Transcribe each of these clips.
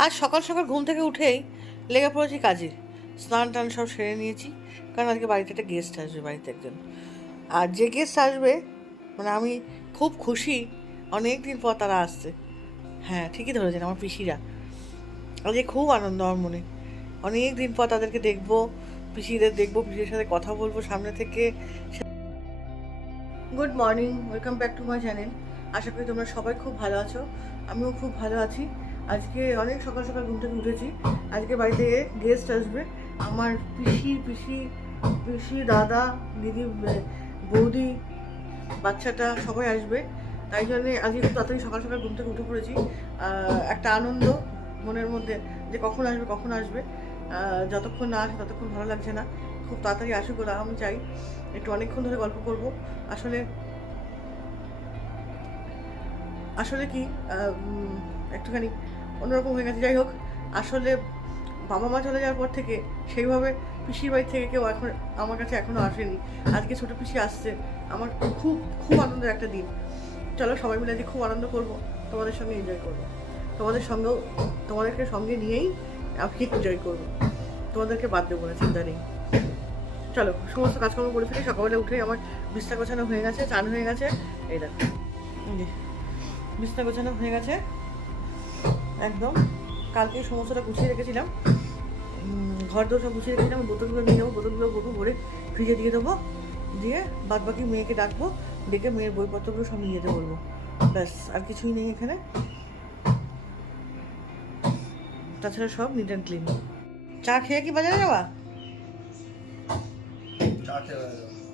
আজ সকাল সকাল ঘুম থেকে উঠেই লেগে পড়েছি কাজে। স্নান টান সব সেরে নিয়েছি, কারণ আজকে বাড়িতে একটা গেস্ট আসবে, বাড়িতে একজন। আর যে গেস্ট আসবে মানে আমি খুব খুশি, অনেক দিন পর তারা আসছে। হ্যাঁ, ঠিকই ধরেছেন, আমার পিসিরা। আজকে খুব আনন্দ আমার মনে, অনেক দিন পর তাদেরকে দেখবো, পিসিদের দেখবো, পিসির সাথে কথা বলবো সামনে থেকে। Good morning, welcome back to my channel. আশা করি তোমরা সবাই খুব ভালো আছো, আমিও খুব ভালো আছি। আজকে অনেক সকাল সকাল ঘুম থেকে উঠেছি। আজকে বাড়িতে গেস্ট আসবে, আমার পিসি দাদা দিদি বৌদি বাচ্চাটা সবাই আসবে। তাই জন্যে আজকে খুব তাড়াতাড়ি সকাল সকাল ঘুম থেকে উঠে পড়েছি। একটা আনন্দ মনের মধ্যে যে কখন আসবে। যতক্ষণ না আসে ততক্ষণ ভালো লাগছে না, খুব তাড়াতাড়ি আসুক ওরা, আমি চাই একটু অনেকক্ষণ ধরে গল্প করব। আসলে কি একটুখানি অন্যরকম হয়ে গেছে। যাই হোক, আসলে বাবা মা চলে যাওয়ার পর থেকে সেইভাবে পিসির বাড়ি থেকে কেউ এখন আমার কাছে এখনও আসেনি। আজকে ছোটো পিসি আসছে, আমার খুব খুব আনন্দের একটা দিন। চলো সবাই মিলে আজকে খুব আনন্দ করবো, তোমাদের সঙ্গে এনজয় করবো, তোমাদেরকে সঙ্গে নিয়েই আমি এনজয় করবো, তোমাদেরকে বাদ দেবো না, চিন্তা নেই। চলো সমস্ত কাজকর্ম করে ফেলি। সকালবেলা উঠেই আমার বিছনা গোছানো হয়ে গেছে, চান হয়ে গেছে। এই দেখো, বিছনা গোছানো হয়ে গেছে একদম। কালকে সমস্তটা গুছিয়ে রেখেছিলাম, ঘর দোর সব গুছিয়ে রেখেছিলাম। বোতলগুলো নিয়ে যাবো, বোতলগুলো গরু ভরে ফ্রিজে দিয়ে দেবো, দিয়ে বাদ বাকি মেয়েকে ডাকবো, ডেকে মেয়ের বইপত্রগুলো সব নিয়ে যেতে বলবো। ব্যাস, আর কিছুই নেই এখানে, তাছাড়া সব নিট অ্যান্ড ক্লিন। চা খেয়ে কি বাজারে যাওয়া?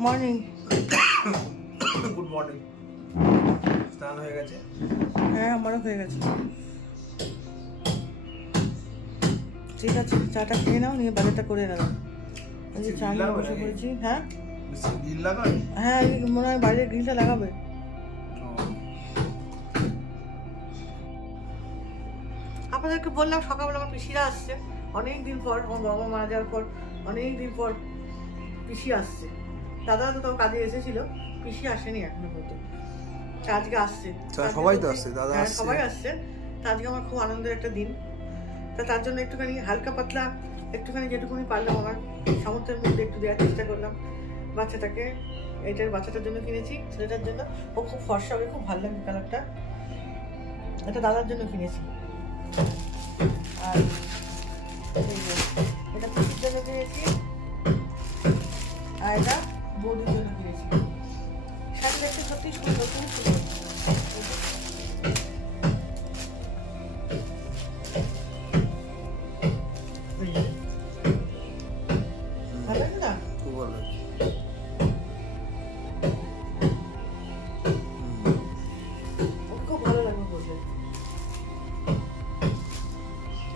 মর্নিং। Good morning. স্নান হয়ে গেছে? হ্যাঁ, আমারও হয়ে গেছে। ঠিক আছে, চাটা খেয়ে নাও, নিয়ে বাজারটা করে নেলাম। চা নিয়ে বসে পড়েছি। হ্যাঁ গ্রিল লাগাবে? হ্যাঁ, মনে হয় বাইরের গ্রিলটা লাগাবে। আপনাদেরকে বললাম সকালবেলা আমার পিসিরা আসছে, অনেক দিন পর, আমার বাবা মারা যাওয়ার পর অনেক দিন পর পিসি আসছে। দাদা তো তাও কাজে এসেছিল, পিসি আসেনি এখনো পর্যন্ত। আজকে আসছে, সবাই তো আসছে, দাদা হ্যাঁ আসছে, সবাই আসছে। তা আজকে আমার খুব আনন্দের একটা দিন। তার জন্য একটুখানি হালকা পাতলা, একটুখানি যেটুকুনি পারলাম আমার সামর্থ্যের মধ্যে একটু দেওয়ার চেষ্টা করলাম বাচ্চাটাকে। এইটার বাচ্চাটার জন্য কিনেছি, ছেলেটার জন্য। ও খুব ফর্সা হবে, খুব ভালো লাগবে কালারটা। এটা দাদার জন্য কিনেছি। আর এটা পিসির জন্য কিনেছি, আর এটা বৌদির জন্য কিনেছি। শাড়ি দেখতে সত্যি সুন্দর, খুব সুন্দর। ভালো লাগে না? খুব ভালো লাগছে। খুব ভালো লাগবে বলতে।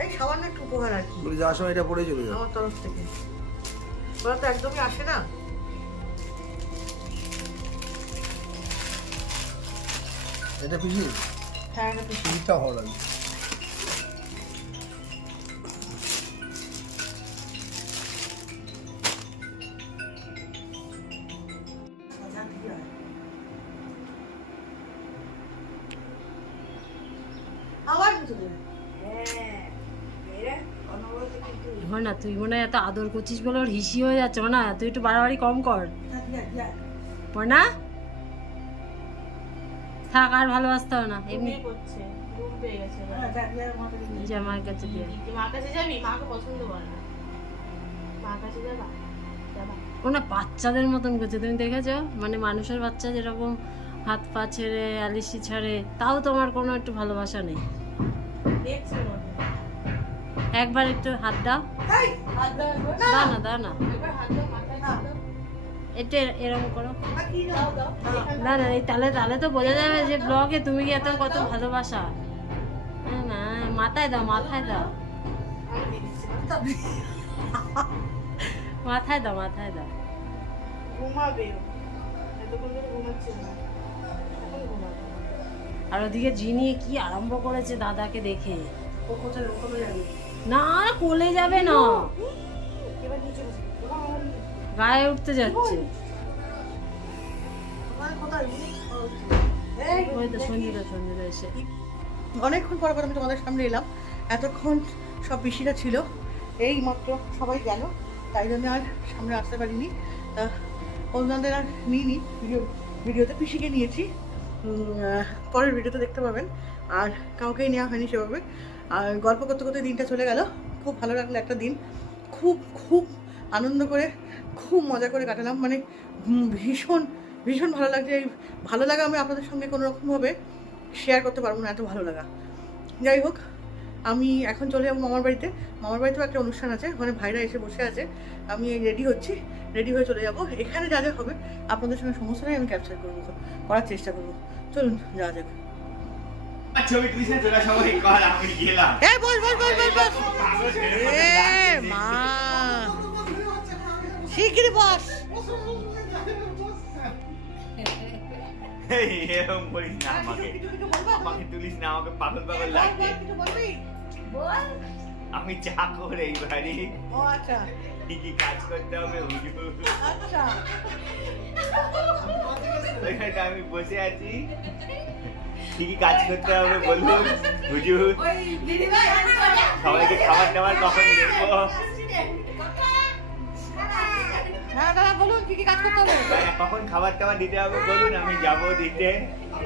এই সামান্য একটু উপহার আর কি, বলি যাওয়ার সময় এটা পরে চলে যাও। আমার তরফ থেকে। ওরা তো একদমই আসে না। এটা পিসি? হ্যাঁ, এটা পিসি। পিসিটা ভালো লাগে। আমার ভিতরে না তুই মনে হয় এত আদর করছিস বলে ওর হিসি হয়ে যাচ্ছে। না তুই একটু বাড়াবাড়ি কম কর না, থাক, আর ভালোবাসতে হবে না, এমনি যে আমার কাছে দিয়ে। ও না বাচ্চাদের মতন করছে, তুমি দেখেছো? মানে মানুষের বাচ্চা যেরকম হাত পা ছেড়ে আলিশি ছাড়ে, তাও তোমার কোনো একটু ভালোবাসা নেই। একবার একটু হাত দাও, দাও না এটা এরকম করো। না না, এই তাহলে তো বোঝা যাবে যে ব্লগে তুমি কি এত কত ভালোবাসা। না, মাথায় দাও, মাথায় দাও, মাথায় দাও, মাথায় দাও। আর ওদিকে জিনি কি আরম্ভ করেছে দাদাকে দেখে। না কোলে যাবে না, গায়ে উঠতে যাচ্ছে। ওই তো সঞ্জিতা এসে অনেকক্ষণ পর আমি তোমাদের সামনে এলাম। এতক্ষণ সব পিসিরা ছিল, এই মাত্র সবাই গেল, তাই জন্য আর সামনে আসতে পারিনি। তা অন্যদের আর নিইনি, ভিডিওতে পিসিকে নিয়েছি, পরের ভিডিওতে দেখতে পাবেন। আর কাউকেই নেওয়া হয়নি সেভাবে। আর গল্প করতে করতে দিনটা চলে গেল, খুব ভালো লাগলো একটা দিন, খুব খুব আনন্দ করে খুব মজা করে কাটালাম। মানে ভীষণ ভীষণ ভালো লাগছে। এই ভালো লাগা আমি আপনাদের সঙ্গে কোনো রকমভাবে শেয়ার করতে পারবো না, এত ভালো লাগা। যাই হোক, আমি এখন চলে যাবো মামার বাড়িতে। মামার বাড়িতেও একটা অনুষ্ঠান আছে, ওখানে ভাইরা এসে বসে আছে, আমি রেডি হচ্ছি, রেডি হয়ে চলে যাব। এখানে যা যা হবে আপনাদের সঙ্গে সমস্তটাই আমি ক্যাপচার করবো, করার চেষ্টা করবো। চলুন যাওয়া যাক। ছবি তুলিস না তোরা সবাই কর, আমি গেলাম। এই বস বস বস বস বস, এ মা শিগগিরই বস। এরকম করিস না আমাকে, আমাকে তুলিস না, আমাকে পাগল পাগল লাগছে। আমি চা করে এই বাড়ি ও আচ্ছা কি কি কাজ করতে হবে আচ্ছা, ওইখানে আমি বসে আছি, কি কি কাজ করতে হবে বলুন হুজুর। সবাইকে খাবার দাবার কখন দেবো, হ্যাঁ দাদা বলুন কি কি কাজ করতে হবে। কখন খাবার টাবার দিতে হবে বলুন, আমি যাবো দিতে।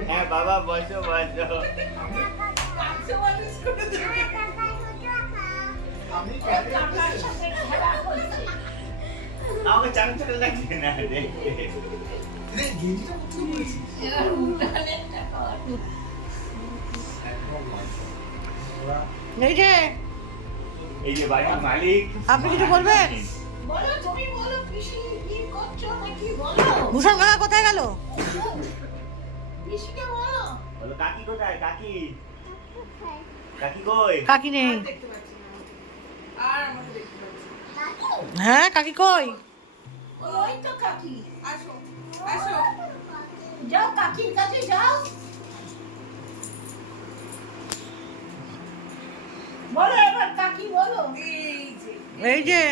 হ্যাঁ বাবা বসো বসো। আমাকে চান চান লাগছে না দেখতে। এই যে এই যে বাড়ির মালিক, আপনি কিছু বলবেন? ভূষণ কাকা কোথায় গেল? বলো কাকি কোথায়, কাকি কাকি কই? কাকি নেই। হ্যাঁ কাকি কই? যাও কাকির কাছে যাও, বলো এবার কাকি বলো। এই যে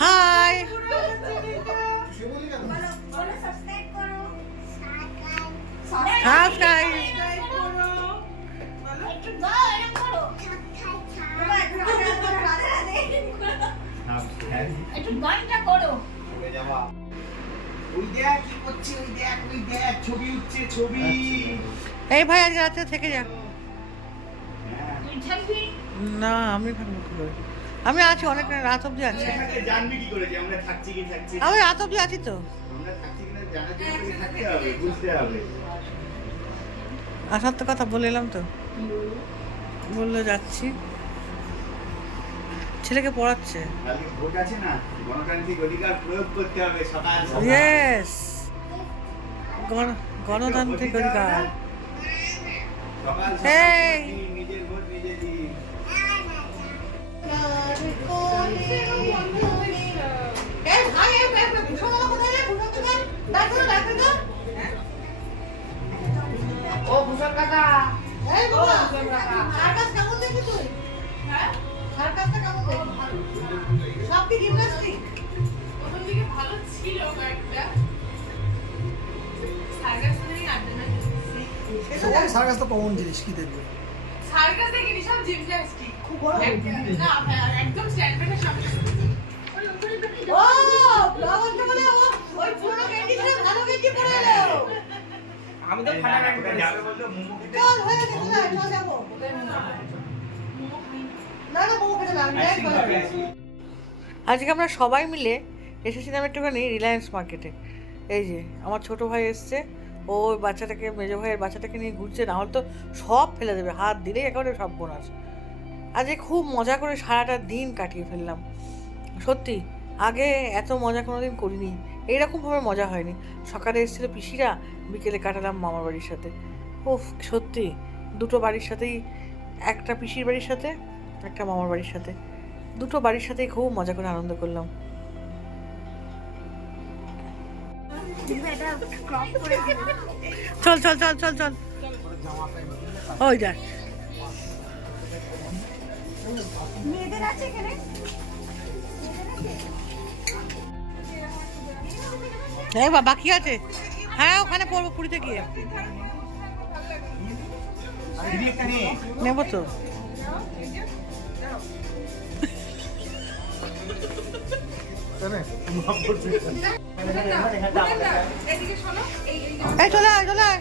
হাই, সাবস্ক্রাইব। একটু দাও, এরকম করো, একটু গানটা করো। ওই দেখ কি করছে, ওই দেখ ওই দেখ ছবি উঠছে ছবি। এই ভাই আজকে রাতে থেকে যা। তুই থাকবি? না আমি থাকবো কি করে? আমি আছি, অনেক রাত অব্দি আছি। এখানে জানবি কি করে যে আমরা থাকছি কি থাকছি না? আমি রাত অব্দি আছি তো। আমরা থাকছি কিনা জানার জন্য তোকে থাকতে হবে, বুঝতে হবে। আসার তো কথা বলে এলাম তো, বললো যাচ্ছি, ছেলেকে পড়াচ্ছে। কালকে ভোট আছে না, গণতান্ত্রিক অধিকার প্রয়োগ করতে হবে সকাল সকাল। ইয়েস, গণতান্ত্রিক অধিকার। সকাল এই। সকাল নিজের ভোট নিজে দিন। ও ভূষণ কাকা, সার্কাস তো কমন জিনিস, কি দেখবে? আমি তো খানা যাবে বলতো মোমো খেতে। আজকে আমরা সবাই মিলে এসেছিলাম একটুখানি রিলায়েন্স মার্কেটে। এই যে আমার ছোট ভাই এসছে, ও ওই বাচ্চাটাকে, মেজো ভাইয়ের বাচ্চাটাকে নিয়ে ঘুরছে, না হলে তো সব ফেলে দেবে, হাত দিলেই একেবারে সব বোনাস। আজকে খুব মজা করে সারাটা দিন কাটিয়ে ফেললাম। সত্যি আগে এত মজা কোনোদিন করিনি, এইরকমভাবে মজা হয়নি। সকালে এসেছিলো পিসিরা, বিকেলে কাটালাম মামার বাড়ির সাথে। উফ সত্যি দুটো বাড়ির সাথেই, একটা পিসির বাড়ির সাথে একটা মামার বাড়ির সাথে, দুটো বাড়ির সাথেই খুব মজা করে আনন্দ করলাম। চল চল চল চল চল, ওই দেখ মেয়েদের আছে এখানে? বাকি আছে। হ্যাঁ ওখানে পড়বো পুরীতে গিয়ে। দিদি একটা নে। নেবো তো এই চলে আয় চলে আয়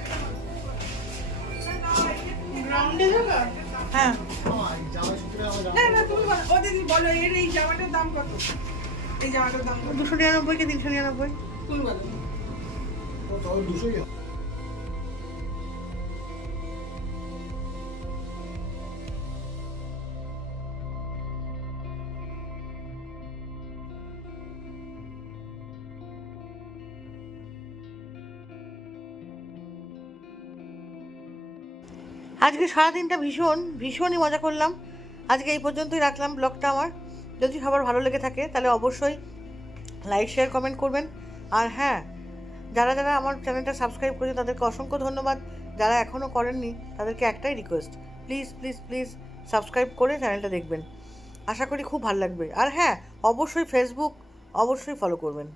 গ্রাউন্ডে যাবা হ্যাঁ না না তুমি বলো ও দিদি বলো এর এই জামাটার দাম কত এই জামাটার দাম কত 299 কি 399 তুমি বলো তাহলে 200ই হবে। আজকে সারাদিনটা ভীষণই মজা করলাম। আজকে এই পর্যন্তই রাখলাম ব্লগটা আমার। যদি সবার ভালো লেগে থাকে তাহলে অবশ্যই লাইক শেয়ার কমেন্ট করবেন। আর হ্যাঁ, যারা যারা আমার চ্যানেলটা সাবস্ক্রাইব করেছে তাদেরকে অসংখ্য ধন্যবাদ। যারা এখনও করেননি তাদেরকে একটাই request, please please please subscribe করে চ্যানেলটা দেখবেন। আশা করি খুব ভালো লাগবে। আর হ্যাঁ, অবশ্যই ফেসবুক অবশ্যই ফলো করবেন।